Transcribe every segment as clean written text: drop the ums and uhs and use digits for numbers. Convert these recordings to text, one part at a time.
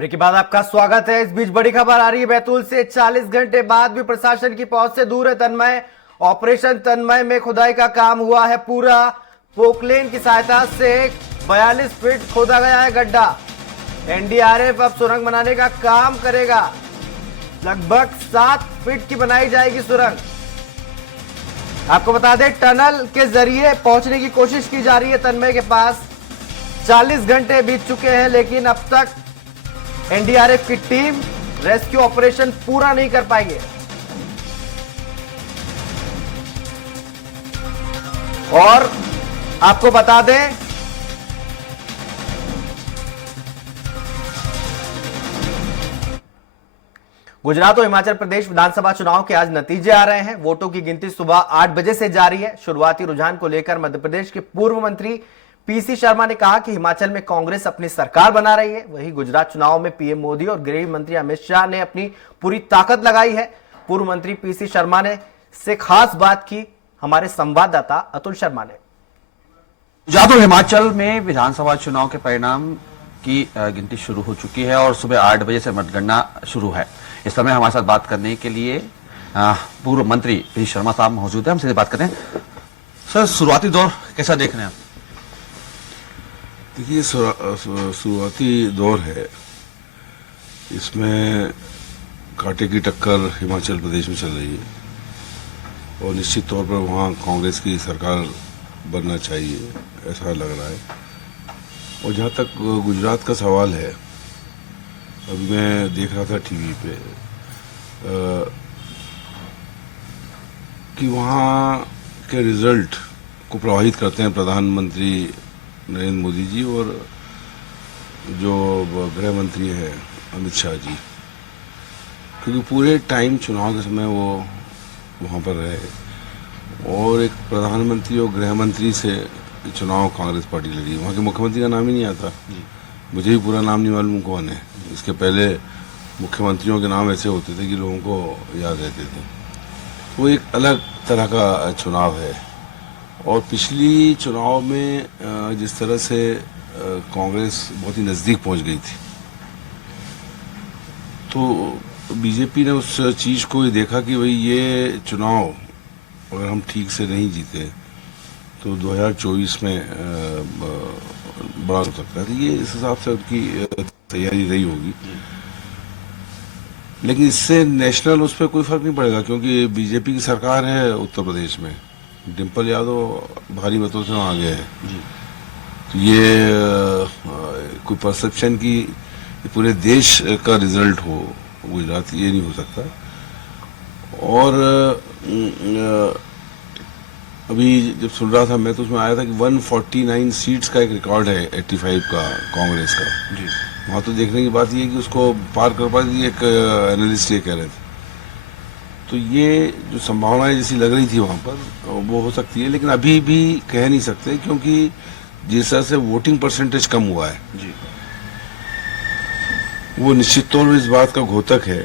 Break के बाद आपका स्वागत है। इस बीच बड़ी खबर आ रही है बैतूल से। 40 घंटे बाद भी प्रशासन की पहुंच से दूर है तन्मय। ऑपरेशन तन्मय में खुदाई का काम हुआ है पूरा। पोकलेन की सहायता से 42 फीट खोदा गया है गड्ढा। एनडीआरएफ अब सुरंग बनाने का काम करेगा। लगभग 7 फीट की बनाई जाएगी सुरंग। आपको बता दें, टनल के जरिए पहुंचने की कोशिश की जा रही है तन्मय के पास। 40 घंटे बीत चुके हैं, लेकिन अब तक एनडीआरएफ की टीम रेस्क्यू ऑपरेशन पूरा नहीं कर पाई है। और आपको बता दें, गुजरात और हिमाचल प्रदेश विधानसभा चुनाव के आज नतीजे आ रहे हैं। वोटों की गिनती सुबह 8 बजे से जारी है। शुरुआती रुझान को लेकर मध्य प्रदेश के पूर्व मंत्री पीसी शर्मा ने कहा कि हिमाचल में कांग्रेस अपनी सरकार बना रही है। वहीं गुजरात चुनाव में पीएम मोदी और गृह मंत्री अमित शाह ने अपनी पूरी ताकत लगाई है। पूर्व मंत्री पीसी शर्मा ने से खास बात की हमारे संवाददाता अतुल शर्मा ने। गुजरात और हिमाचल में विधानसभा चुनाव के परिणाम की गिनती शुरू हो चुकी है और सुबह 8 बजे से मतगणना शुरू है। इस समय हमारे साथ बात करने के लिए पूर्व मंत्री पीसी शर्मा साहब मौजूद है। हम सीधे बात करें। सर, शुरुआती दौर कैसा देख रहे हैं आप? देखिए, शुरुआती दौर है, इसमें कांटे की टक्कर हिमाचल प्रदेश में चल रही है और निश्चित तौर पर वहाँ कांग्रेस की सरकार बनना चाहिए, ऐसा लग रहा है। और जहाँ तक गुजरात का सवाल है, अभी मैं देख रहा था टीवी पे कि वहाँ के रिजल्ट को प्रभावित करते हैं प्रधानमंत्री नरेंद्र मोदी जी और जो गृह मंत्री है अमित शाह जी, क्योंकि पूरे टाइम चुनाव के समय वो वहाँ पर रहे और एक प्रधानमंत्री और गृह मंत्री से चुनाव कांग्रेस पार्टी लड़ी। वहाँ के मुख्यमंत्री का नाम ही नहीं आता, मुझे भी पूरा नाम नहीं मालूम कौन है। इसके पहले मुख्यमंत्रियों के नाम ऐसे होते थे कि लोगों को याद रहते थे। वो एक अलग तरह का चुनाव है। और पिछली चुनाव में जिस तरह से कांग्रेस बहुत ही नज़दीक पहुंच गई थी, तो बीजेपी ने उस चीज़ को ही देखा कि भाई ये चुनाव अगर हम ठीक से नहीं जीते तो 2024 में बड़ा हो सकता है। तो ये इस हिसाब से उनकी तैयारी रही होगी। लेकिन इससे नेशनल उस पर कोई फर्क नहीं पड़ेगा, क्योंकि बीजेपी की सरकार है उत्तर प्रदेश में। डिम्पल यादव भारी मतों से आगे है। तो ये कोई परसेप्शन की पूरे देश का रिजल्ट हो गुजरात, ये नहीं हो सकता। और अभी जब सुन रहा था मैं, तो उसमें आया था कि 149 सीट्स का एक रिकॉर्ड है 85 का कांग्रेस का जी। वहाँ तो देखने की बात ये है कि उसको पार कर पाती, एक एनालिस्ट ये कह रहे थे। तो ये जो संभावनाएं जैसी लग रही थी वहाँ पर, वो हो सकती है, लेकिन अभी भी कह नहीं सकते, क्योंकि जिस तरह से वोटिंग परसेंटेज कम हुआ है जी, वो निश्चित तौर पर इस बात का घोतक है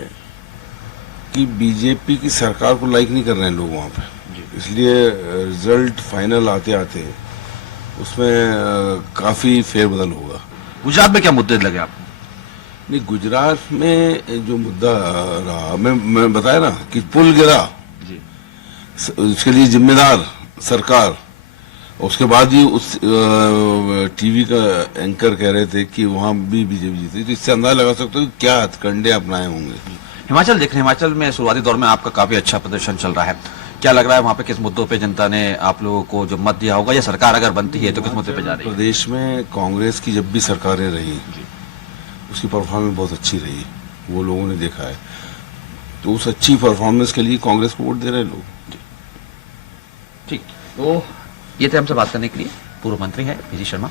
कि बीजेपी की सरकार को लाइक नहीं कर रहे हैं लोग वहाँ पे। इसलिए रिजल्ट फाइनल आते आते उसमें काफी फेरबदल होगा। गुजरात में क्या मुद्दे लगे आपको? नहीं, गुजरात में जो मुद्दा रहा, मैं बताया ना कि पुल गिरा जी, उसके लिए जिम्मेदार सरकार। उसके बाद ही उस टीवी का एंकर कह रहे थे कि वहाँ भी बीजेपी जीती। तो इससे अंदाजा लगा सकते हो कि क्या हथकंडे अपनाए होंगे। हिमाचल देख रहे हैं, हिमाचल में शुरुआती दौर में आपका काफी अच्छा प्रदर्शन चल रहा है। क्या लग रहा है वहाँ पे किस मुद्दों पे जनता ने आप लोगों को जो मत दिया होगा, या सरकार अगर बनती है तो किस मुद्दे पे जा रही है? प्रदेश में कांग्रेस की जब भी सरकारें रही, उसकी परफॉर्मेंस बहुत अच्छी रही, वो लोगों ने देखा है। तो उस अच्छी परफॉर्मेंस के लिए कांग्रेस को वोट दे रहे हैं लोग। ठीक, तो ये थे हमसे बात करने के लिए पूर्व मंत्री है पीसी शर्मा।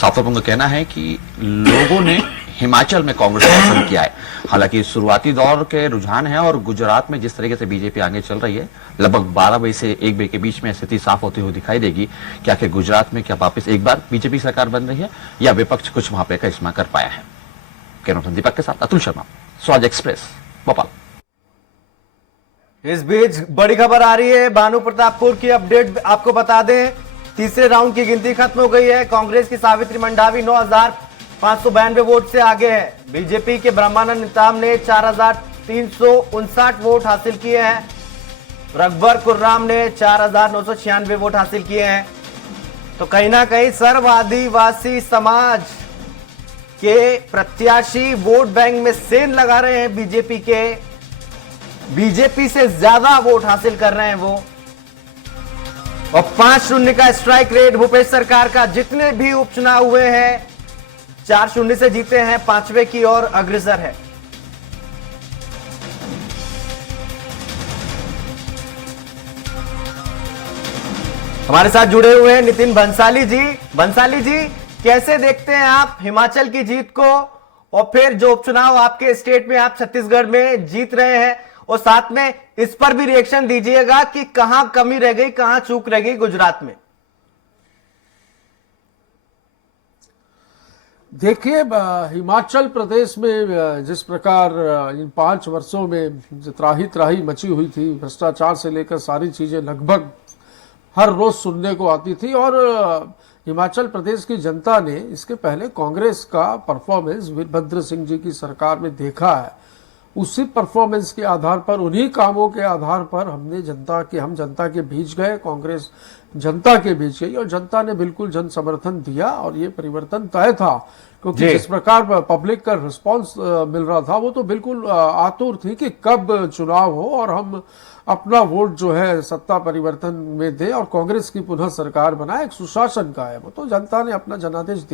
साफ तौर पर उनका कहना है कि लोगों ने हिमाचल में कांग्रेस को पसंद किया है। हालांकि शुरुआती दौर के रुझान है और गुजरात में जिस तरीके से बीजेपी आगे चल रही है, लगभग 12 बजे से 1 बजे के बीच में स्थिति साफ होती हुई दिखाई देगी। क्या कि गुजरात में क्या वापस एक बार बीजेपी सरकार बन रही है, या विपक्ष कुछ वहां पे करिश्मा कर पाया है? कैमरा दीपक के साथ अतुल शर्मा, स्वराज एक्सप्रेस, भोपाल। इस बीच बड़ी खबर आ रही है भानु प्रतापपुर की। अपडेट आपको बता दें, तीसरे राउंड की गिनती खत्म हो गई है। कांग्रेस की सावित्री मंडावी 592 वोट से आगे है। बीजेपी के ब्रह्मानंद निताम ने 4359 वोट हासिल किए हैं। रकबर कुर्राम ने 4996 वोट हासिल किए हैं। तो कहीं ना कहीं सर्व आदिवासी समाज के प्रत्याशी वोट बैंक में सेंध लगा रहे हैं बीजेपी के। बीजेपी से ज्यादा वोट हासिल कर रहे हैं वो। और 5-0 का स्ट्राइक रेट भूपेश सरकार का। जितने भी उपचुनाव हुए हैं 4-0 से जीते हैं, 5वें की ओर अग्रसर है। हमारे साथ जुड़े हुए हैं नितिन भंसाली जी। भंसाली जी, कैसे देखते हैं आप हिमाचल की जीत को, और फिर जो उपचुनाव आपके स्टेट में आप छत्तीसगढ़ में जीत रहे हैं, और साथ में इस पर भी रिएक्शन दीजिएगा कि कहां कमी रह गई, कहां चूक रह गई गुजरात में। देखिए, हिमाचल प्रदेश में जिस प्रकार इन 5 वर्षों में त्राही त्राही मची हुई थी, भ्रष्टाचार से लेकर सारी चीजें लगभग हर रोज सुनने को आती थी। और हिमाचल प्रदेश की जनता ने इसके पहले कांग्रेस का परफॉर्मेंस वीरभद्र सिंह जी की सरकार में देखा है। उसी परफॉर्मेंस के आधार पर, उन्हीं कामों के आधार पर हम जनता के बीच गए, कांग्रेस जनता के बीच गई, और जनता ने बिल्कुल जन समर्थन दिया। और ये परिवर्तन तय था, क्योंकि जिस प्रकार पब्लिक का रिस्पांस मिल रहा था, वो तो बिल्कुल आतुर थी कि कब चुनाव हो और हम अपना वोट जो है सत्ता परिवर्तन में दे और कांग्रेस की पुनः सरकार बनाए। एक सुशासन का है वो, तो जनता ने अपना जनादेश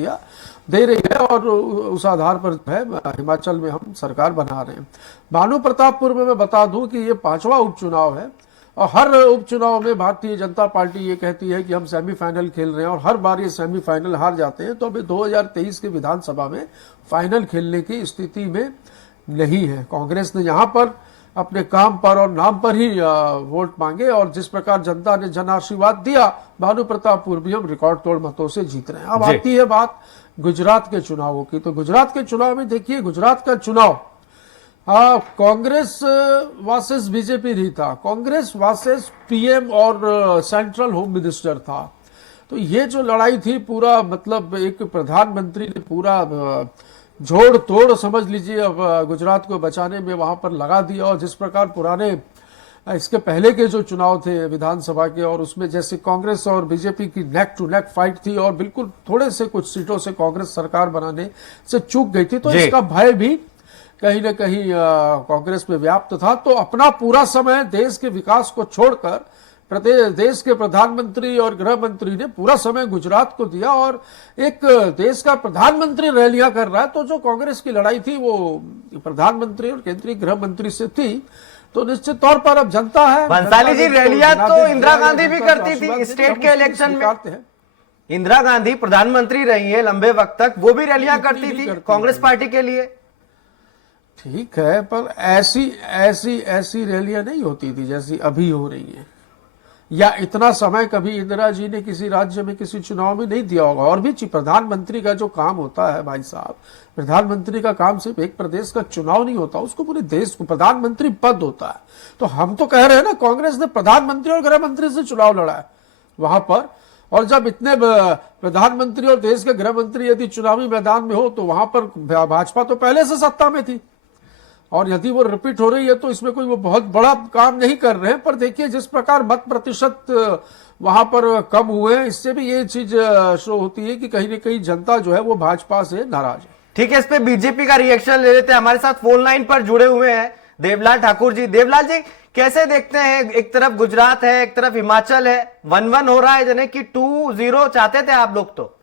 दे रही है, और उस आधार पर है हिमाचल में हम सरकार बना रहे हैं। भानु प्रतापपुर में मैं बता दूं कि ये 5वां उपचुनाव है, और हर उपचुनाव में भारतीय जनता पार्टी ये कहती है कि हम सेमीफाइनल खेल रहे हैं, और हर बार ये सेमीफाइनल हार जाते हैं। तो अभी 2023 के विधानसभा में फाइनल खेलने की स्थिति में नहीं है। कांग्रेस ने यहाँ पर अपने काम पर और नाम पर ही वोट मांगे, और जिस प्रकार जनता ने जन आशीर्वाद दिया, भानु प्रतापपुर भी हम रिकॉर्ड तोड़ मतों से जीत रहे हैं। अब आती है बात गुजरात के चुनावों की। तो गुजरात के चुनाव में देखिए, गुजरात का चुनाव कांग्रेस वर्सेस बीजेपी नहीं था, कांग्रेस वर्सेस पीएम और सेंट्रल होम मिनिस्टर था। तो ये जो लड़ाई थी, पूरा मतलब एक प्रधानमंत्री ने पूरा जोड़ तोड़ समझ लीजिए अब गुजरात को बचाने में वहां पर लगा दिया। और जिस प्रकार पुराने इसके पहले के जो चुनाव थे विधानसभा के, और उसमें जैसे कांग्रेस और बीजेपी की नेक टू नेक फाइट थी, और बिल्कुल थोड़े से कुछ सीटों से कांग्रेस सरकार बनाने से चूक गई थी, तो इसका भय भी कहीं न कहीं कांग्रेस में व्याप्त था। तो अपना पूरा समय देश के विकास को छोड़कर देश के प्रधानमंत्री और गृह मंत्री ने पूरा समय गुजरात को दिया, और एक देश का प्रधानमंत्री रैलियां कर रहा है। तो जो कांग्रेस की लड़ाई थी वो प्रधानमंत्री और केंद्रीय गृह मंत्री से थी। तो निश्चित तौर पर अब जनता है। बंसाली जी, रैलियां तो इंदिरा गांधी भी करती थी स्टेट के इलेक्शन में। इंदिरा गांधी प्रधानमंत्री रही है लंबे वक्त तक, वो भी रैलियां करती थी कांग्रेस पार्टी के लिए। ठीक है, पर ऐसी रैलियां नहीं होती थी जैसी अभी हो रही है, या इतना समय कभी इंदिरा जी ने किसी राज्य में किसी चुनाव में नहीं दिया होगा। और भी प्रधानमंत्री का जो काम होता है भाई साहब, प्रधानमंत्री का काम सिर्फ एक प्रदेश का चुनाव नहीं होता, उसको पूरे देश को प्रधानमंत्री पद होता है। तो हम तो कह रहे हैं ना, कांग्रेस ने प्रधानमंत्री और गृह मंत्री से चुनाव लड़ा है वहां पर। और जब इतने प्रधानमंत्री और देश के गृह मंत्री यदि चुनावी मैदान में हो, तो वहां पर भाजपा तो पहले से सत्ता में थी, और यदि वो रिपीट हो रही है तो इसमें कोई वो बहुत बड़ा काम नहीं कर रहे हैं। पर देखिए, जिस प्रकार मत प्रतिशत वहां पर कम हुए हैं, इससे भी ये चीज शो होती है कि कहीं ना कहीं जनता जो है वो भाजपा से नाराज है। ठीक है, इस पे बीजेपी का रिएक्शन ले लेते हैं। हमारे साथ फोन लाइन पर जुड़े हुए हैं देवलाल ठाकुर जी। देवलाल जी, कैसे देखते हैं, एक तरफ गुजरात है, एक तरफ हिमाचल है, 1-1 हो रहा है, यानी कि 2-0 चाहते थे आप लोग। तो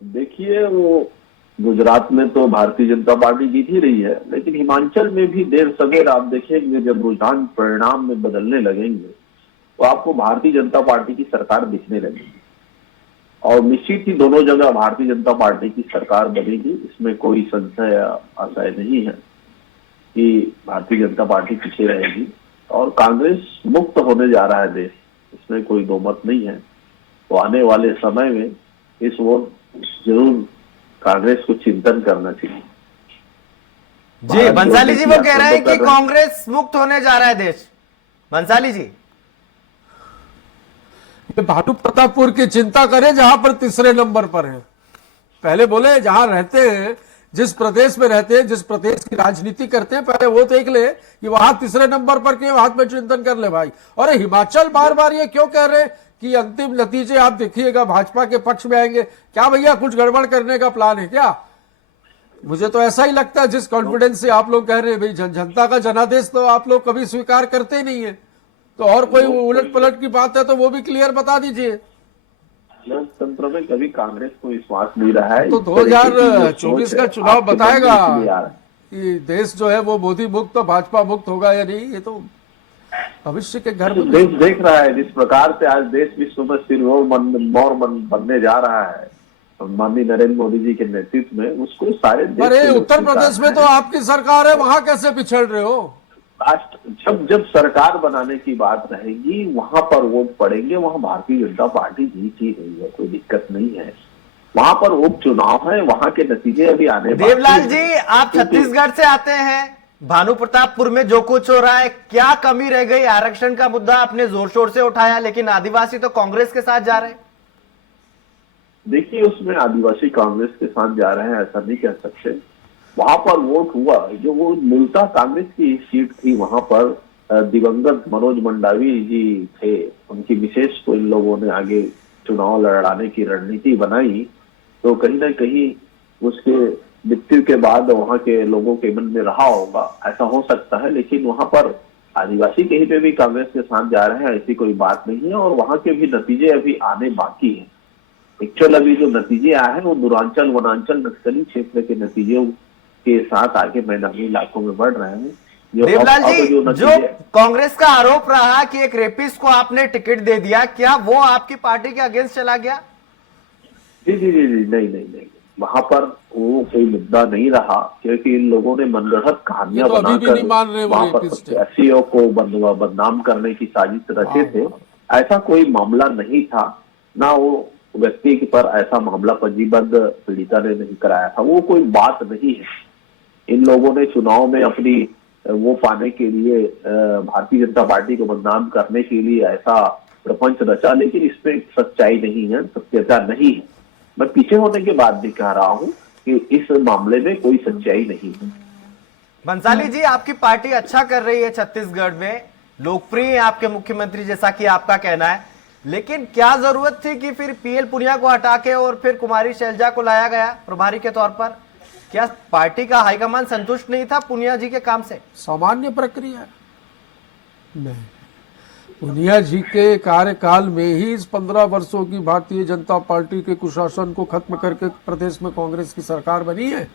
देखिए, वो गुजरात में तो भारतीय जनता पार्टी जीत ही रही है, लेकिन हिमाचल में भी देर सवेर आप देखेंगे, जब रुझान परिणाम में बदलने लगेंगे तो आपको भारतीय जनता पार्टी की सरकार दिखने लगेगी। और निश्चित ही दोनों जगह भारतीय जनता पार्टी की सरकार बनेगी, इसमें कोई संशय या आशय नहीं है कि भारतीय जनता पार्टी पीछे रहेगी। और कांग्रेस मुक्त होने जा रहा है देश, इसमें कोई दो मत नहीं है। तो आने वाले समय में इस ओर जरूर कांग्रेस को चिंतन करना चाहिए। जी, बंसाली जी वो कह रहे हैं कि कांग्रेस मुक्त होने जा रहा है देश। बंसाली जी, भानु प्रतापपुर की चिंता करें जहां पर तीसरे नंबर पर है। पहले बोले जहां रहते हैं, जिस प्रदेश में रहते हैं, जिस प्रदेश की राजनीति करते हैं, पहले वो देख ले कि वहां तीसरे नंबर पर क्यों, हाथ में चिंतन कर ले भाई। और हिमाचल बार बार ये क्यों कह रहे हैं कि अंतिम नतीजे आप देखिएगा भाजपा के पक्ष में आएंगे? क्या भैया कुछ गड़बड़ करने का प्लान है क्या? मुझे तो ऐसा ही लगता है, जिस कॉन्फिडेंस से आप लोग कह रहे हैं भाई जनता का जनादेश तो आप लोग कभी स्वीकार करते ही नहीं है, तो और कोई उलट पलट की बात है तो वो भी क्लियर बता दीजिए। लोकतंत्र में कभी कांग्रेस को विश्वास नहीं रहा है। तो 2024 का चुनाव बताएगा कि देश जो है वो मोदी मुक्त तो भाजपा मुक्त होगा या नहीं, ये तो भविष्य के घर में देश देख रहा है। जिस प्रकार से आज देश विश्व में सिरमौर बनने जा रहा है माननीय नरेंद्र मोदी जी के नेतृत्व में, उसको सारे अरे उत्तर प्रदेश में तो आपकी सरकार है, वहां कैसे पिछड़ रहे हो? राष्ट्र जब सरकार बनाने की बात रहेगी वहां पर वोट पड़ेंगे, वहां भारतीय जनता पार्टी जीत ही रही है, कोई दिक्कत नहीं है। वहां पर उपचुनाव है, वहां के नतीजे अभी आने। देवलाल जी, आप छत्तीसगढ़ से आते हैं, भानु प्रतापपुर में जो कुछ हो रहा है, क्या कमी रह गई? आरक्षण का मुद्दा आपने जोर शोर से उठाया, लेकिन आदिवासी तो कांग्रेस के साथ जा रहे हैं। देखिए, उसमें आदिवासी कांग्रेस के साथ जा रहे हैं ऐसा नहीं कह सकते। वहां पर वोट हुआ जो वो मूलतः कांग्रेस की सीट थी, वहां पर दिवंगत मनोज मंडावी जी थे, उनकी विशेष को इन लोगों ने आगे चुनाव लड़ाने की रणनीति बनाई, तो कहीं ना कहीं उसके मृत्यु के बाद वहां के लोगों के मन में रहा होगा, ऐसा हो सकता है। लेकिन वहां पर आदिवासी कहीं पे भी कांग्रेस के साथ जा रहे हैं ऐसी कोई बात नहीं है, और वहां के भी नतीजे अभी आने बाकी है। एक्चुअल अभी जो नतीजे आए हैं वो दूरांचल वनांचल नक्सली क्षेत्र के नतीजों के साथ आगे मैदानी इलाकों में बढ़ रहे हैं। देवलाल जी, जो कांग्रेस का आरोप रहा कि एक रेपिस्ट को आपने टिकट दे दिया, क्या वो आपकी पार्टी के अगेंस्ट चला गया? जी जी जी जी नहीं, वहां पर वो कोई मुद्दा नहीं रहा, क्योंकि इन लोगों ने मनगढ़ंत कहानियां बनाकर वहां पर प्रत्याशियों को बदनाम करने की साजिश रचे थे। ऐसा कोई मामला नहीं था, ना वो व्यक्ति पर ऐसा मामला पंजीबद्ध पीड़िता ने नहीं कराया था, वो कोई बात नहीं है। इन लोगों ने चुनाव में अपनी वो पाने के लिए भारतीय जनता पार्टी को बदनाम करने के लिए ऐसा प्रपंच रचा, लेकिन इसमें सच्चाई नहीं है, सत्यता नहीं है। मैं पीछे होने के बाद भी कह रहा हूं कि इस मामले में कोई सच्चाई नहीं है। बंसाली जी, आपकी पार्टी अच्छा कर रही है छत्तीसगढ़ में, लोकप्रिय है आपके मुख्यमंत्री जैसा कि आपका कहना है, लेकिन क्या जरूरत थी कि फिर पीएल पुनिया को हटा के और फिर कुमारी शैलजा को लाया गया प्रभारी के तौर पर? क्या पार्टी का हाईकमान संतुष्ट नहीं था पुनिया जी के काम से? सामान्य प्रक्रिया नहीं, पुनिया जी के कार्यकाल में ही इस 15 वर्षों की भारतीय जनता पार्टी के कुशासन को खत्म करके प्रदेश में कांग्रेस की सरकार बनी है।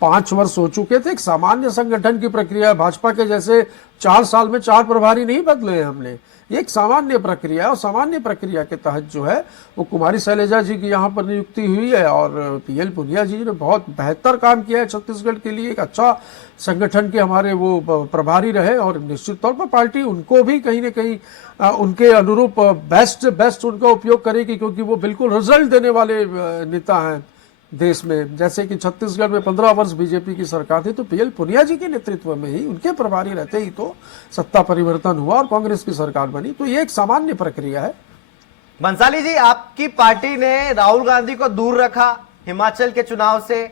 5 वर्ष हो चुके थे, एक सामान्य संगठन की प्रक्रिया। भाजपा के जैसे 4 साल में 4 प्रभारी नहीं बदले हैं हमने, ये एक सामान्य प्रक्रिया है, और सामान्य प्रक्रिया के तहत जो है वो कुमारी शैलजा जी की यहाँ पर नियुक्ति हुई है, और पीएल पुनिया जी ने बहुत बेहतर काम किया है छत्तीसगढ़ के लिए, एक अच्छा संगठन के हमारे वो प्रभारी रहे, और निश्चित तौर पर पार्टी उनको भी कहीं ना कहीं उनके अनुरूप बेस्ट उनका उपयोग करेगी, क्योंकि वो बिल्कुल रिजल्ट देने वाले नेता हैं देश में। जैसे कि छत्तीसगढ़ में 15 वर्ष बीजेपी की सरकार थी, तो पीएल पुनिया जी के नेतृत्व में ही, उनके प्रभारी रहते ही तो सत्ता परिवर्तन हुआ और कांग्रेस की सरकार बनी, तो ये एक सामान्य प्रक्रिया है। बंसाली जी, आपकी पार्टी ने राहुल गांधी को दूर रखा हिमाचल के चुनाव से,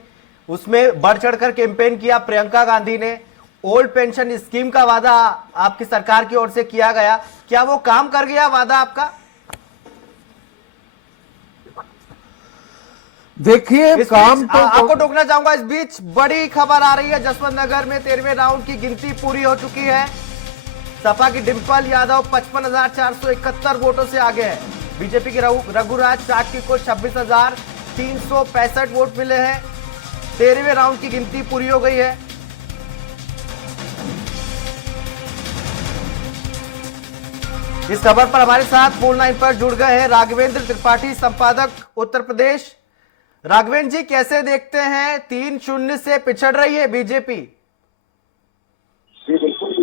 उसमें बढ़ चढ़कर कैंपेन किया। प्रियंका गांधी ने ओल्ड पेंशन स्कीम का वादा आपकी सरकार की ओर से किया गया, क्या वो काम कर गया वादा आपका? देखिए, काम तो आपको टोकना चाहूंगा, इस बीच बड़ी खबर आ रही है, जसवंत नगर में 13वें राउंड की गिनती पूरी हो चुकी है। सपा की डिंपल यादव 55,471 वोटों से आगे है। बीजेपी की रघुराज चाटकी को 26,365 वोट मिले हैं। 13वें राउंड की गिनती पूरी हो गई है। इस खबर पर हमारे साथ फोन लाइन पर जुड़ गए हैं राघवेंद्र त्रिपाठी, संपादक उत्तर प्रदेश। राघवेंद्र जी, कैसे देखते हैं 3-0 से पिछड़ रही है बीजेपी? जी बिल्कुल,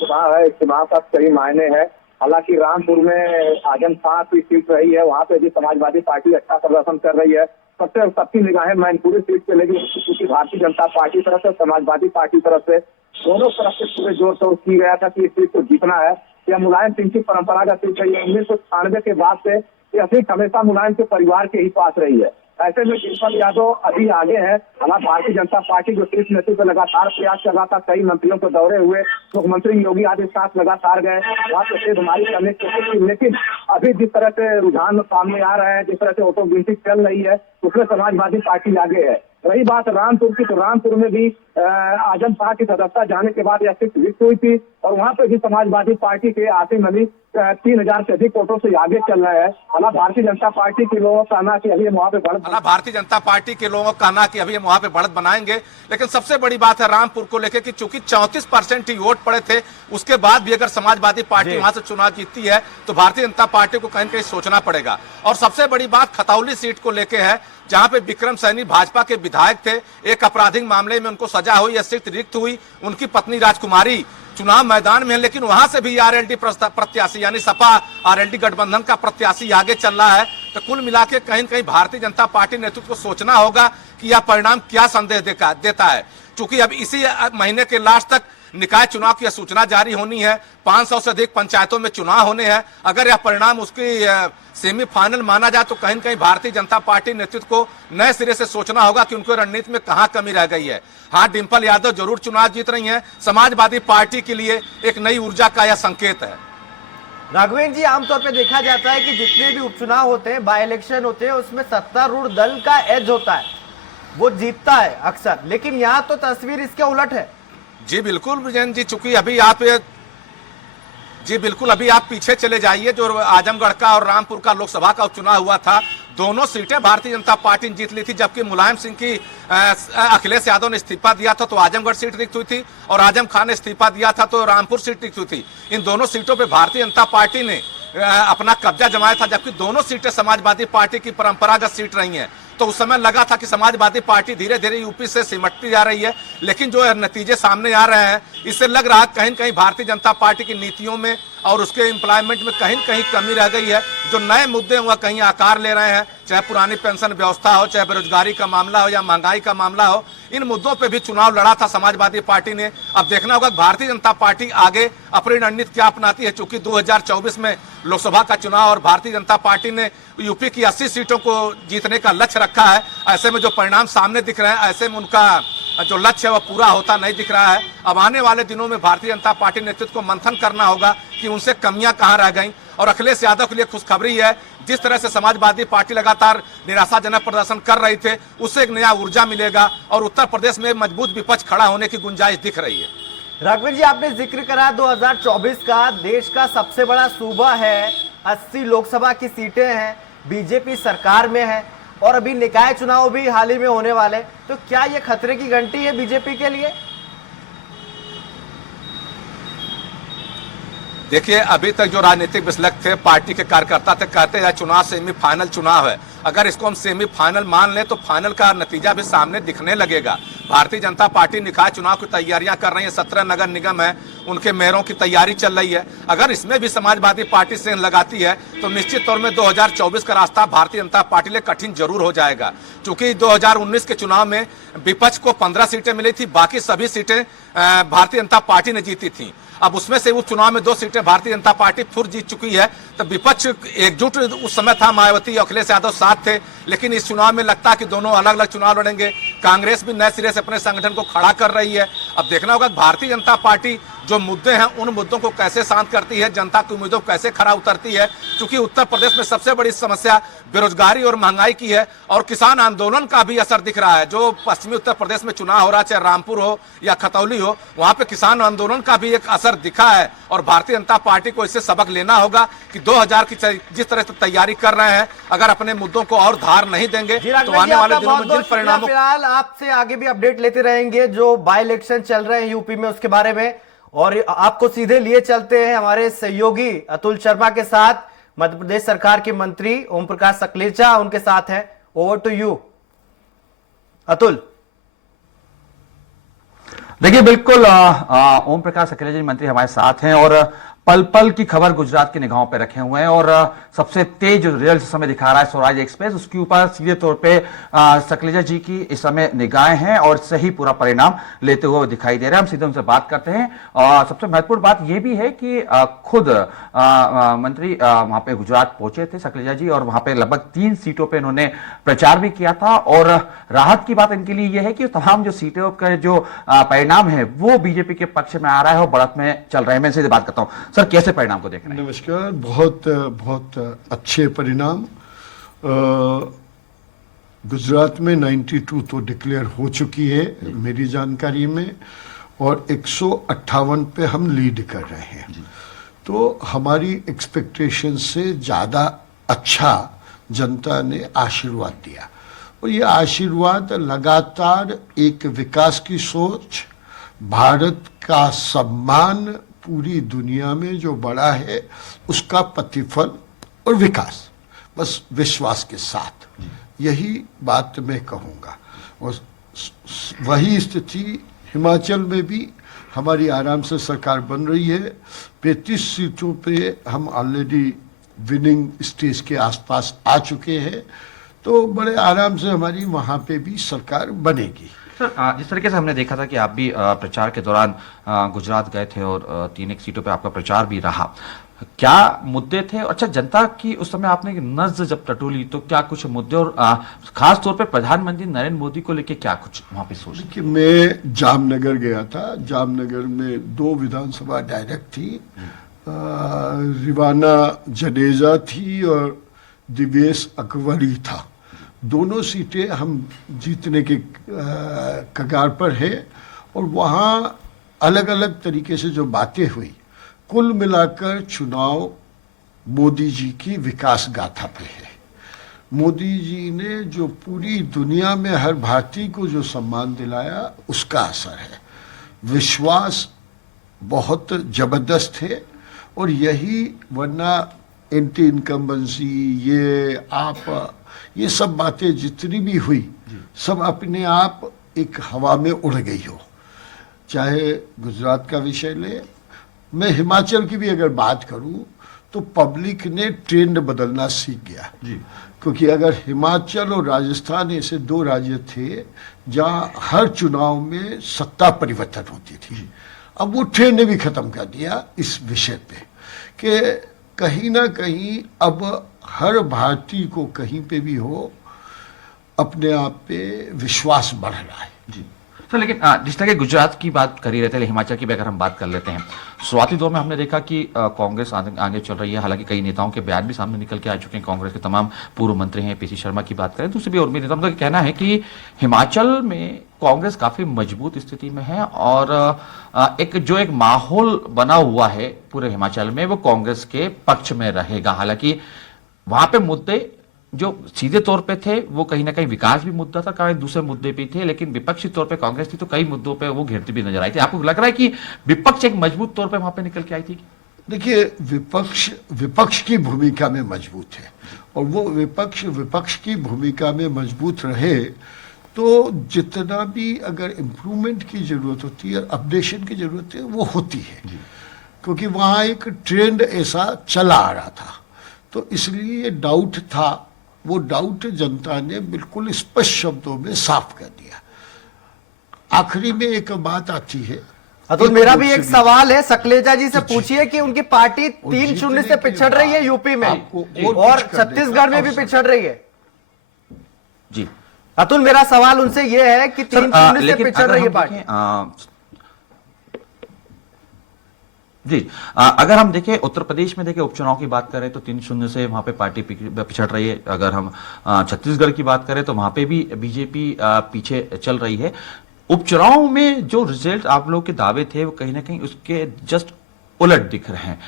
चुनाव है, चुनाव का सही मायने है। हालांकि रामपुर में आजम खां की सीट रही है, वहां पे भी समाजवादी पार्टी अच्छा प्रदर्शन कर रही है। सबकी निगाहें मैनपुरी सीट पे लगी, क्योंकि भारतीय जनता पार्टी तरफ से, समाजवादी पार्टी तरफ से, दोनों तरफ से पूरे जोर शोर की गया था कि इस सीट को जीतना है। यह मुलायम सिंह की परंपरागत सीट रही है। 1996 के बाद से यह सीट हमेशा मुलायम के परिवार के ही पास रही है। ऐसे में डिम्पल यादव अभी आगे है। हालांकि भारतीय जनता पार्टी जो शीर्ष नेतृत्व लगातार प्रयास कर रहा था, कई मंत्रियों को दौरे हुए, मुख्यमंत्री योगी आदित्यनाथ लगातार गए वहां पे सेधमारी करने की कोशिश की, लेकिन अभी जिस तरह से रुझान सामने आ रहे हैं, जिस तरह से वोटों की गिनती चल रही है, उसमें समाजवादी पार्टी आगे है। रही बात रामपुर की, तो रामपुर में भी आजम शाह की सदस्यता जाने के बाद यह सीट रिक्त हुई थी और वहां पे भी समाजवादी पार्टी के आसिम अली 3000 से अधिक वोटों से आगे चल रहे हैं। हालांकि भारतीय जनता पार्टी के लोगों का कहना कि अभी वहां पे बढ़त भारतीय जनता पार्टी के लोगों का कहना कि अभी हम वहां पे बढ़त बनाएंगे, लेकिन सबसे बड़ी बात है रामपुर को लेकर कि चूंकि 34% ही वोट पड़े थे, उसके बाद भी अगर समाजवादी पार्टी वहां से चुनाव जीतती है तो भारतीय जनता पार्टी को कहीं कहीं सोचना पड़ेगा। और सबसे बड़ी बात खतौली सीट को लेकर है, जहां पे विक्रम सैनी भाजपा के विधायक थे, एक आपराधिक मामले में उनको सजा हुई, यह सीट रिक्त हुई, उनकी पत्नी राजकुमारी चुनाव मैदान में है, लेकिन वहां से भी आरएलडी प्रत्याशी यानी सपा आरएलडी गठबंधन का प्रत्याशी आगे चल रहा है। तो कुल मिला के कहीं कहीं भारतीय जनता पार्टी नेतृत्व को सोचना होगा कि यह परिणाम क्या संदेश देता है। चूंकि अब इसी महीने के लास्ट तक निकाय चुनाव की सूचना जारी होनी है, 500 से अधिक पंचायतों में चुनाव होने हैं। अगर यह परिणाम उसकी सेमीफाइनल माना जाए तो कहीं कहीं भारतीय जनता पार्टी नेतृत्व को नए सिरे से सोचना होगा कि उनको रणनीति में कहां कमी रह गई है। हाँ, डिम्पल यादव जरूर चुनाव जीत रही हैं, समाजवादी पार्टी के लिए एक नई ऊर्जा का यह संकेत है। राघवेंद्र जी, आमतौर पे देखा जाता है कि जितने भी उपचुनाव होते हैं, बाय इलेक्शन होते हैं, उसमें सत्तारूढ़ दल का एज होता है, वो जीतता है अक्सर, लेकिन यहाँ तो तस्वीर इसके उलट है। जी बिल्कुल विजयन जी, चूंकि अभी आप पीछे चले जाइए, जो आजमगढ़ का और रामपुर का लोकसभा का उपचुनाव हुआ था, दोनों सीटें भारतीय जनता पार्टी ने जीत ली थी, जबकि मुलायम सिंह की अखिलेश यादव ने इस्तीफा दिया था तो आजमगढ़ सीट रिक्त हुई थी, और आजम खान ने इस्तीफा दिया था तो रामपुर सीट रिक्त हुई थी। इन दोनों सीटों पर भारतीय जनता पार्टी ने अपना कब्जा जमाया था, जबकि दोनों सीटें समाजवादी पार्टी की परंपरागत सीट रही हैं। तो उस समय लगा था कि समाजवादी पार्टी धीरे धीरे यूपी से सिमटती जा रही है, लेकिन जो नतीजे सामने आ रहे हैं, इससे लग रहा है कहीं कहीं भारतीय जनता पार्टी की नीतियों में और उसके एम्प्लॉयमेंट में कहीं कहीं कमी रह गई है। जो नए मुद्दे वह कहीं आकार ले रहे हैं, चाहे पुरानी पेंशन व्यवस्था हो, चाहे बेरोजगारी का मामला हो या महंगाई का मामला हो, इन मुद्दों पे भी चुनाव लड़ा था समाजवादी पार्टी ने। अब देखना होगा भारतीय जनता पार्टी आगे अपनी रणनीति क्या अपनाती है, चूंकि 2024 में लोकसभा का चुनाव और भारतीय जनता पार्टी ने यूपी की 80 सीटों को जीतने का लक्ष्य रखा है। ऐसे में जो परिणाम सामने दिख रहे हैं, ऐसे में उनका जो लक्ष्य है वह पूरा होता नहीं दिख रहा है। अब आने वाले दिनों में भारतीय जनता पार्टी नेतृत्व को मंथन करना होगा कि उनसे कमियां कहां रह गईं। और अखिलेश यादव के लिए खुशखबरी है, जिस तरह से समाजवादी पार्टी लगातार निराशाजनक प्रदर्शन कर रही थे, उससे एक नया ऊर्जा मिलेगा और उत्तर प्रदेश में मजबूत विपक्ष खड़ा होने की गुंजाइश दिख रही है। राघवेंद्र जी, आपने जिक्र करा 2024 का, देश का सबसे बड़ा सूबा है, 80 लोकसभा की सीटें हैं, बीजेपी सरकार में है और अभी निकाय चुनाव भी हाल ही में होने वाले, तो क्या ये खतरे की घंटी है बीजेपी के लिए? देखिए, अभी तक जो राजनीतिक विश्लेषक थे, पार्टी के कार्यकर्ता थे, कहते हैं चुनाव सेमीफाइनल चुनाव है। अगर इसको हम सेमीफाइनल मान लें तो फाइनल का नतीजा भी सामने दिखने लगेगा। भारतीय जनता पार्टी निकाय चुनाव की तैयारियां कर रही है, 17 नगर निगम है, उनके मेयरों की तैयारी चल रही है। अगर इसमें भी समाजवादी पार्टी से लगाती है तो निश्चित तौर में 2024 का रास्ता भारतीय जनता पार्टी लिए कठिन जरूर हो जाएगा। चूंकि 2019 के चुनाव में विपक्ष को 15 सीटें मिली थी, बाकी सभी सीटें भारतीय जनता पार्टी ने जीती थी। अब उसमें से उस चुनाव में 2 सीटें भारतीय जनता पार्टी फिर जीत चुकी है। तो विपक्ष एकजुट उस समय था, मायावती और अखिलेश यादव साथ थे, लेकिन इस चुनाव में लगता है कि दोनों अलग अलग चुनाव लड़ेंगे। कांग्रेस भी नए सिरे से अपने संगठन को खड़ा कर रही है। अब देखना होगा भारतीय जनता पार्टी जो मुद्दे हैं उन मुद्दों को कैसे शांत करती है, जनता की उम्मीदों को कैसे खरा उतरती है। क्योंकि उत्तर प्रदेश में सबसे बड़ी समस्या बेरोजगारी और महंगाई की है और किसान आंदोलन का भी असर दिख रहा है। जो पश्चिमी उत्तर प्रदेश में चुनाव हो रहा है, चाहे रामपुर हो या खतौली हो, वहां पे किसान आंदोलन का भी एक असर दिखा है। और भारतीय जनता पार्टी को इससे सबक लेना होगा कि 2000 की जिस तरह से तैयारी कर रहे हैं, अगर अपने मुद्दों को और धार नहीं देंगे तो आने वाले दिनों में जिन परिणामों। फिलहाल आपसे आगे भी अपडेट लेते रहेंगे जो बाय इलेक्शन चल रहे हैं यूपी में उसके बारे में, और आपको सीधे लिए चलते हैं हमारे सहयोगी अतुल शर्मा के साथ, मध्य प्रदेश सरकार के मंत्री ओम प्रकाश सकलेचा उनके साथ है। Over to you Atul. देखिए, बिल्कुल ओम प्रकाश सकलेचा जी मंत्री हमारे साथ हैं और पल पल की खबर गुजरात की निगाहों पे रखे हुए हैं और सबसे तेज जो रिजल्ट इस समय दिखा रहा है स्वराज एक्सप्रेस, उसके ऊपर सीधे तौर पे सकलेजा जी की इस समय निगाहें हैं और सही पूरा परिणाम लेते हुए दिखाई दे रहे हैं। हम सीधे उनसे बात करते हैं और सबसे महत्वपूर्ण बात यह भी है कि खुद मंत्री वहां पे गुजरात पहुंचे थे सकलेजा जी और वहां पे लगभग 3 सीटों पे इन्होंने प्रचार भी किया था और राहत की बात इनके लिए यह है कि तमाम जो सीटों का जो परिणाम है वो बीजेपी के पक्ष में आ रहा है और बढ़त में चल रहे हैं। मैं सीधे बात करता हूं सर, कैसे परिणाम को देख रहे हैं? नमस्कार। बहुत अच्छे परिणाम। गुजरात में 92 तो डिक्लेयर हो चुकी है मेरी जानकारी में और 158 पे हम लीड कर रहे हैं। तो हमारी एक्सपेक्टेशन से ज़्यादा अच्छा जनता ने आशीर्वाद दिया और ये आशीर्वाद लगातार एक विकास की सोच, भारत का सम्मान पूरी दुनिया में जो बड़ा है उसका प्रतिफल और विकास, बस विश्वास के साथ, यही बात मैं कहूँगा। और वही स्थिति हिमाचल में भी हमारी आराम से सरकार बन रही है। 35 सीटों पे हम ऑलरेडी विनिंग स्टेज के आसपास आ चुके हैं, तो बड़े आराम से हमारी वहाँ पे भी सरकार बनेगी। सर, जिस तरीके से हमने देखा था कि आप भी प्रचार के दौरान गुजरात गए थे और 3 सीटों पे आपका प्रचार भी रहा, क्या मुद्दे थे? अच्छा, जनता की उस समय आपने नब्ज जब टटोली तो क्या कुछ मुद्दे और खास तौर पे प्रधानमंत्री नरेंद्र मोदी को लेके क्या कुछ वहां पे सोच? कि मैं जामनगर गया था, जामनगर में 2 विधानसभा डायरेक्ट थी, रिवाना जडेजा थी और दिवेश अकबरी था। दोनों सीटें हम जीतने के कगार पर है और वहाँ अलग अलग तरीके से जो बातें हुई, कुल मिलाकर चुनाव मोदी जी की विकास गाथा पे है। मोदी जी ने जो पूरी दुनिया में हर भारतीय को जो सम्मान दिलाया उसका असर है। विश्वास बहुत जबरदस्त है और यही, वरना एंटी इनकम्बेंसी, ये सब बातें जितनी भी हुई सब अपने आप एक हवा में उड़ गई हो। चाहे गुजरात का विषय ले, मैं हिमाचल की भी अगर बात करूं तो पब्लिक ने ट्रेंड बदलना सीख गया क्योंकि अगर हिमाचल और राजस्थान ऐसे 2 राज्य थे जहां हर चुनाव में सत्ता परिवर्तन होती थी, अब वो ट्रेंड ने भी खत्म कर दिया इस विषय पे कि कहीं ना कहीं अब हर भारतीय को कहीं पे भी हो अपने आप पे विश्वास बढ़ रहा है। जी सर, लेकिन जिस तरह के गुजरात की बात कर ही रहते हैं, हिमाचल की भी अगर हम बात कर लेते हैं, शुरुआती दौर में हमने देखा कि कांग्रेस आगे चल रही है। हालांकि कई नेताओं के बयान भी सामने निकल के आ चुके हैं। कांग्रेस के तमाम पूर्व मंत्री हैं, पीसी शर्मा की बात करें, दूसरे भी और भी नेताओं का कहना है कि हिमाचल में कांग्रेस काफी मजबूत स्थिति में है और एक माहौल बना हुआ है पूरे हिमाचल में वो कांग्रेस के पक्ष में रहेगा। हालांकि वहां पे मुद्दे जो सीधे तौर पे थे वो कहीं ना कहीं विकास भी मुद्दा था, कहीं दूसरे मुद्दे भी थे, लेकिन विपक्षी तौर पे कांग्रेस थी तो कई मुद्दों पे वो घेरती भी नजर आई थी। आपको लग रहा है कि विपक्ष एक मजबूत तौर पे वहां पे निकल के आई थी? देखिए, विपक्ष की भूमिका में मजबूत है और वो विपक्ष की भूमिका में मजबूत रहे तो जितना भी अगर इम्प्रूवमेंट की जरूरत होती है, अपडेशन की जरूरत है, वो होती है क्योंकि वहाँ एक ट्रेंड ऐसा चला आ रहा था। तो इसलिए डाउट था, वो डाउट जनता ने बिल्कुल स्पष्ट शब्दों में साफ कर दिया। आखिरी में एक बात आती है, अतुल, मेरा भी एक सवाल है, सकलेजा जी से पूछिए कि उनकी पार्टी 3-0 से पिछड़ रही है यूपी में और छत्तीसगढ़ में भी पिछड़ रही है। जी अतुल, मेरा सवाल उनसे यह है कि 3-0 से पिछड़ रही है पार्टी। जी, अगर हम देखें उत्तर प्रदेश में देखें उपचुनाव की बात करें तो 3-0 से वहां पे पार्टी पिछड़ रही है। अगर हम छत्तीसगढ़ की बात करें तो वहां पे भी बीजेपी पीछे चल रही है। उपचुनाव में जो रिजल्ट आप लोग के दावे थे वो कहीं ना कहीं उसके जस्ट उलट दिख रहे हैं।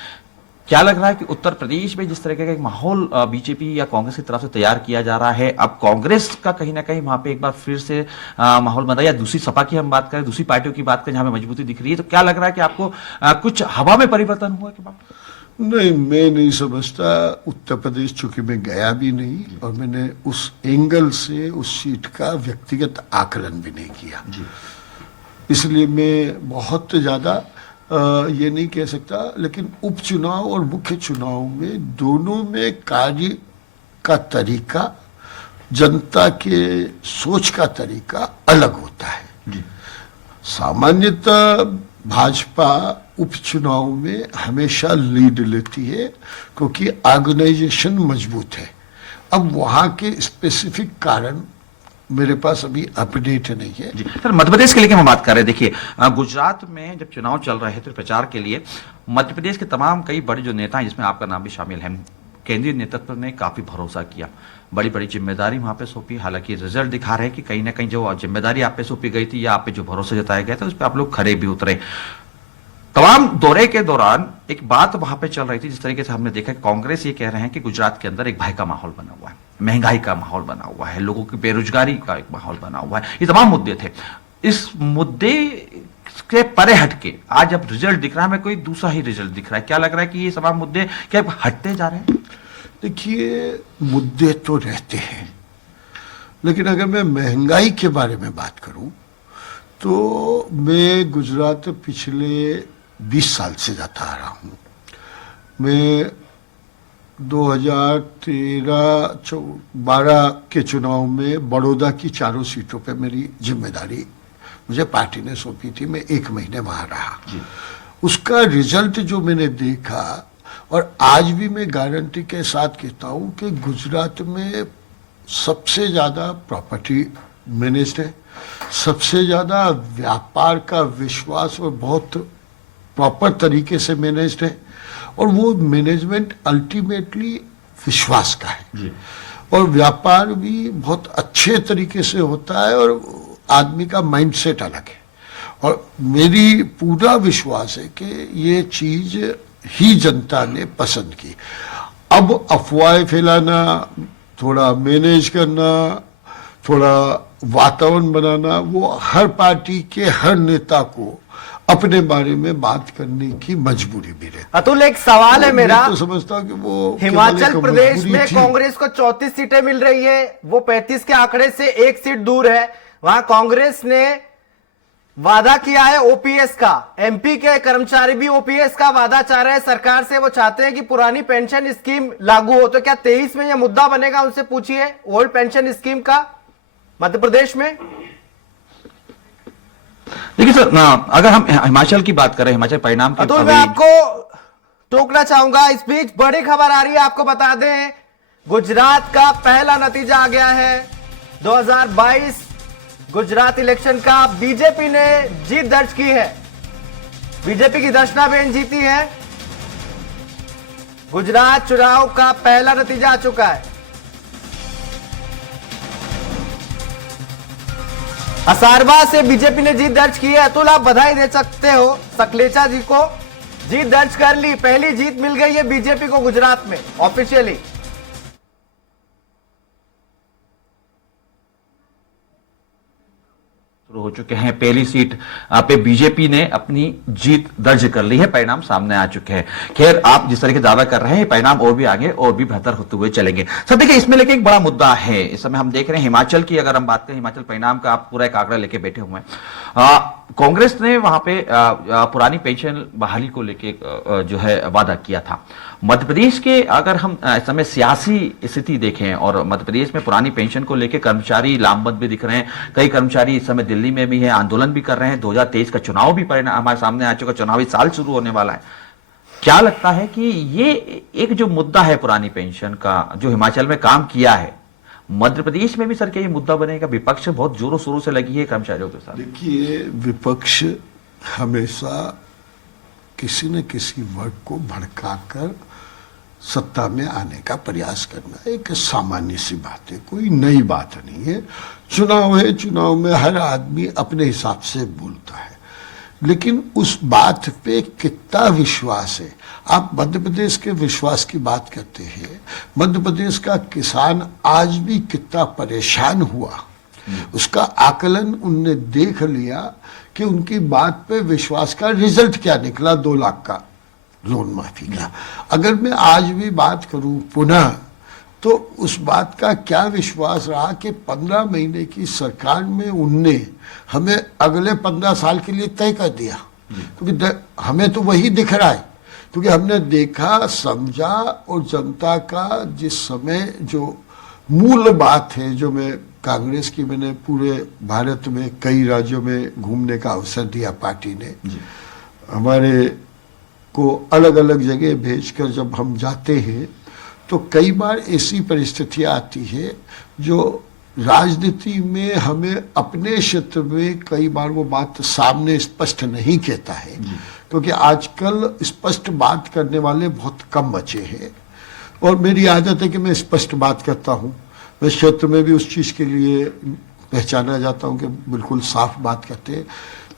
क्या लग रहा है कि उत्तर प्रदेश में जिस तरह का एक माहौल बीजेपी या कांग्रेस की तरफ से तैयार किया जा रहा है, अब कांग्रेस का कहीं ना कहीं वहां पे एक बार फिर से माहौल बन रहा है, या दूसरी सपा की हम बात करें, दूसरी पार्टियों की बात करें जहां पे मजबूती दिख रही है, तो क्या लग रहा है कि आपको कुछ हवा में परिवर्तन हुआ के बाद? नहीं, मैं नहीं समझता। उत्तर प्रदेश चूंकि मैं गया भी नहीं और मैंने उस एंगल से उस सीट का व्यक्तिगत आकलन भी नहीं किया, इसलिए मैं बहुत ज्यादा ये नहीं कह सकता, लेकिन उपचुनाव और मुख्य चुनाव में दोनों में कार्य का तरीका, जनता के सोच का तरीका अलग होता है। सामान्यतः भाजपा उपचुनाव में हमेशा लीड लेती है क्योंकि ऑर्गेनाइजेशन मजबूत है। अब वहां के स्पेसिफिक कारण मेरे पास अभी अपडेट नहीं है। जी सर, मध्य प्रदेश के लिए हम बात कर रहे हैं। देखिए, गुजरात में जब चुनाव चल रहे थे प्रचार के लिए, मध्य प्रदेश के तमाम कई बड़े जो नेता हैं, जिसमें आपका नाम भी शामिल है, केंद्रीय नेतृत्व ने काफी भरोसा किया, बड़ी बड़ी जिम्मेदारी वहां पे सौंपी। हालांकि रिजल्ट दिखा रहे हैं कि कहीं ना कहीं जो जिम्मेदारी आप पे सौंपी गई थी या आप पे जो भरोसा जताया गया था, उस पर आप लोग खरे भी उतरे। तमाम दौरे के दौरान एक बात वहां पे चल रही थी, जिस तरीके से हमने देखा कि कांग्रेस ये कह रहे हैं कि गुजरात के अंदर एक भय का माहौल बना हुआ है, महंगाई का माहौल बना हुआ है, लोगों की बेरोजगारी का एक माहौल बना हुआ है। ये तमाम मुद्दे थे। इस मुद्दे के परे हटके आज जब रिजल्ट दिख रहा है, हमें कोई दूसरा ही रिजल्ट दिख रहा है। क्या लग रहा है कि ये तमाम मुद्दे क्या हटते जा रहे हैं? देखिए, मुद्दे तो रहते हैं, लेकिन अगर मैं महंगाई के बारे में बात करूं तो मैं गुजरात पिछले 20 साल से जाता आ रहा हूं। मैं 2013-12 के चुनाव में बड़ौदा की 4 सीटों पे मेरी जिम्मेदारी मुझे पार्टी ने सौंपी थी। मैं 1 महीने वहां रहा। उसका रिजल्ट जो मैंने देखा, और आज भी मैं गारंटी के साथ कहता हूं कि गुजरात में सबसे ज्यादा प्रॉपर्टी मैनेज्ड है, सबसे ज्यादा व्यापार का विश्वास और बहुत प्रॉपर तरीके से मैनेज्ड है, और वो मैनेजमेंट अल्टीमेटली विश्वास का है। और व्यापार भी बहुत अच्छे तरीके से होता है, और आदमी का माइंडसेट अलग है। और मेरी पूरा विश्वास है कि ये चीज ही जनता ने पसंद की। अब अफवाहें फैलाना, थोड़ा मैनेज करना, थोड़ा वातावरण बनाना, वो हर पार्टी के हर नेता को अपने बारे में बात करने की मजबूरी भी रहती। अतुल, एक सवाल है मेरा। मैं तो समझता हूं कि वो हिमाचल प्रदेश में थी। कांग्रेस को 34 सीटें मिल रही है, वो 35 के आंकड़े से 1 सीट दूर है। वहां कांग्रेस ने वादा किया है ओपीएस का। एमपी के कर्मचारी भी ओपीएस का वादा चाह रहे हैं सरकार से। वो चाहते हैं कि पुरानी पेंशन स्कीम लागू हो। तो क्या 23 में यह मुद्दा बनेगा? उनसे पूछिए, ओल्ड पेंशन स्कीम का मध्य प्रदेश में। देखिए सर, अगर हम हिमाचल की बात करें, हिमाचल परिणाम की, तो मैं आपको टोकना चाहूंगा। इस बीच बड़ी खबर आ रही है, आपको बता दें, गुजरात का पहला नतीजा आ गया है। 2022 गुजरात इलेक्शन का बीजेपी ने जीत दर्ज की है। बीजेपी की दर्शनाबेन जीती है। गुजरात चुनाव का पहला नतीजा आ चुका है। असारवा से बीजेपी ने जीत दर्ज की है। अतुल, आप बधाई दे सकते हो सकलेचा जी को, जीत दर्ज कर ली, पहली जीत मिल गई है बीजेपी को गुजरात में ऑफिशियली। हो चुके हैं। पहली सीट पे बीजेपी ने अपनी जीत दर्ज कर ली है, परिणाम सामने आ चुके हैं। खैर, आप जिस तरह के दावा कर रहे हैं, परिणाम और भी आगे और भी बेहतर होते हुए चलेंगे। सर देखिए, इसमें लेके एक बड़ा मुद्दा है। इस समय हम देख रहे हैं हिमाचल की, अगर हम बात करें हिमाचल परिणाम का, आप पूरा एक आंकड़ा लेके बैठे हुए हैं। कांग्रेस ने वहां पे पुरानी पेंशन बहाली को लेके जो है वादा किया था। मध्य प्रदेश के अगर हम इस समय सियासी स्थिति देखें, और मध्य प्रदेश में पुरानी पेंशन को लेकर कर्मचारी लामबंद भी दिख रहे हैं। कई कर्मचारी इस समय दिल्ली में भी है, आंदोलन भी कर रहे हैं। 2023 का चुनाव भी परिणाम हमारे सामने आ चुका, चुनावी साल शुरू होने वाला है। क्या लगता है कि ये एक जो मुद्दा है पुरानी पेंशन का, जो हिमाचल में काम किया है, मध्य प्रदेश में भी सर क्या ये मुद्दा बनेगा? विपक्ष बहुत जोरों शोरों से लगी है कर्मचारियों के साथ। देखिए, विपक्ष हमेशा किसी न किसी वर्ग को भड़काकर सत्ता में आने का प्रयास करना एक सामान्य सी बात है, कोई नई बात नहीं है। चुनाव है, चुनाव में हर आदमी अपने हिसाब से बोलता है, लेकिन उस बात पे कितना विश्वास है। आप मध्य प्रदेश के विश्वास की बात करते हैं। मध्य प्रदेश का किसान आज भी कितना परेशान हुआ, उसका आकलन उनने देख लिया कि उनकी बात पे विश्वास का रिजल्ट क्या निकला। 2 लाख का लोन माफी का। अगर मैं आज भी बात करूं पुनः, तो उस बात का क्या विश्वास रहा कि 15 महीने की सरकार में उनने हमें अगले 15 साल के लिए तय कर दिया। क्योंकि हमें तो वही दिख रहा है, क्योंकि हमने देखा, समझा, और जनता का जिस समय जो मूल बात है, जो मैं कांग्रेस की, मैंने पूरे भारत में कई राज्यों में घूमने का अवसर दिया पार्टी ने, हमारे को अलग अलग जगह भेजकर जब हम जाते हैं तो कई बार ऐसी परिस्थितियां आती है जो राजनीति में हमें अपने क्षेत्र में कई बार वो बात सामने स्पष्ट नहीं कहता है, क्योंकि आजकल स्पष्ट बात करने वाले बहुत कम बचे हैं। और मेरी आदत है कि मैं स्पष्ट बात करता हूँ, मैं क्षेत्र में भी उस चीज़ के लिए पहचाना जाता हूँ कि बिल्कुल साफ बात करते हैं।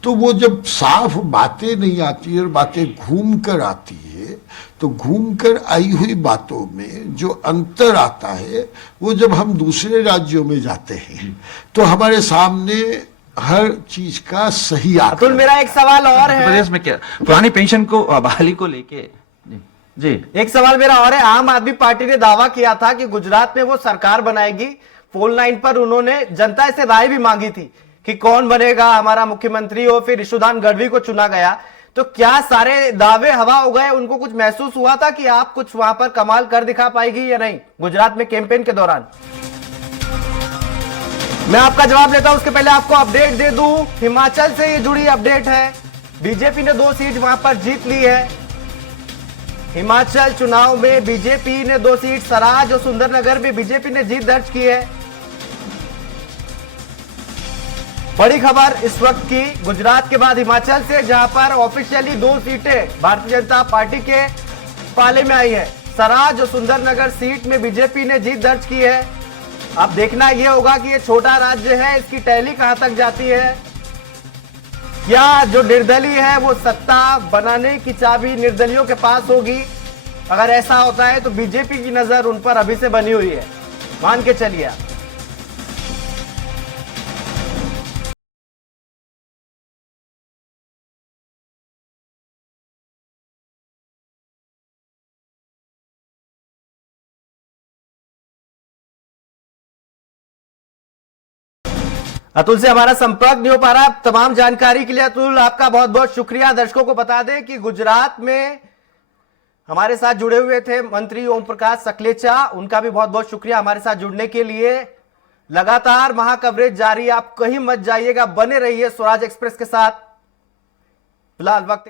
तो वो जब साफ बातें नहीं आती और बातें घूम कर आती है, तो घूम कर आई हुई बातों में जो अंतर आता है, वो जब हम दूसरे राज्यों में जाते हैं तो हमारे सामने हर चीज का सही आता अतुल, मेरा एक सवाल और है। प्रदेश में क्या पुरानी पेंशन को बहाली को लेके जी एक सवाल मेरा और है। आम आदमी पार्टी ने दावा किया था कि गुजरात में वो सरकार बनाएगी। फोन लाइन पर उन्होंने जनता से राय भी मांगी थी कि कौन बनेगा हमारा मुख्यमंत्री, और फिर ईशुदान गढ़वी को चुना गया। तो क्या सारे दावे हवा हो गए? उनको कुछ महसूस हुआ था कि आप कुछ वहां पर कमाल कर दिखा पाएगी या नहीं गुजरात में कैंपेन के दौरान? मैं आपका जवाब लेता हूं, उसके पहले आपको अपडेट दे दूं। हिमाचल से ये जुड़ी अपडेट है। बीजेपी ने 2 सीट वहां पर जीत ली है। हिमाचल चुनाव में बीजेपी ने 2 सीट, सराज और सुंदरनगर में बीजेपी ने जीत दर्ज की है। बड़ी खबर इस वक्त की गुजरात के बाद हिमाचल से, जहां पर ऑफिशियली 2 सीटें भारतीय जनता पार्टी के पाले में आई है। सराज और सुंदरनगर सीट में बीजेपी ने जीत दर्ज की है। अब देखना यह होगा कि ये छोटा राज्य है, इसकी टैली कहां तक जाती है। क्या जो निर्दलीय है वो सत्ता बनाने की चाबी निर्दलियों के पास होगी? अगर ऐसा होता है तो बीजेपी की नजर उन पर अभी से बनी हुई है, मान के चलिए। अतुल से हमारा संपर्क नहीं हो पा रहा। तमाम जानकारी के लिए अतुल आपका बहुत बहुत शुक्रिया। दर्शकों को बता दें कि गुजरात में हमारे साथ जुड़े हुए थे मंत्री ओम प्रकाश सकलेचा, उनका भी बहुत बहुत शुक्रिया हमारे साथ जुड़ने के लिए। लगातार महाकवरेज जारी, आप कहीं मत जाइएगा, बने रहिए स्वराज एक्सप्रेस के साथ। फिलहाल वक्त